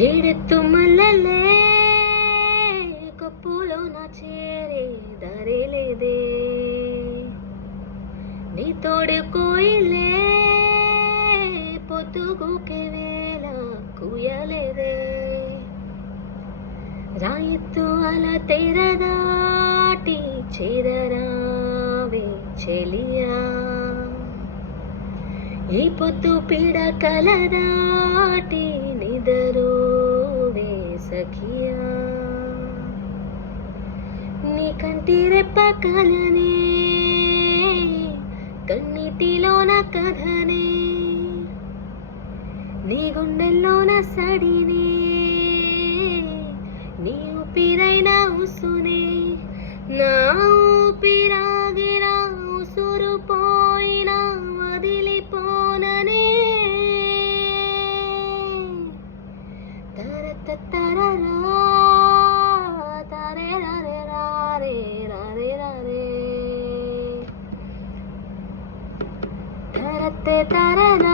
ఏడెత్తు మల్లెలే కొప్పులో నా చేరే దారే లేదే, నీ తోడు కోయిలే పొద్దుగుకే వేళ కూయలేదే, రాయెత్తు అలా తెరదాటి చేరరావే చెలియా, ఈ పొద్దు పీడ కలదాటి నిదరోవే సఖియా, నీ కంటి రెప్ప కలనే కన్నీటిలోన కథనే, నీ గుండెల్లోన సడినే నీ ఊపిరైన ఉసునే, నా ఊపిరాగిన ఉసురు పోయిన వదిలిపోననే, తరత తరరా తరే రే రే రే రే తరతే తరరా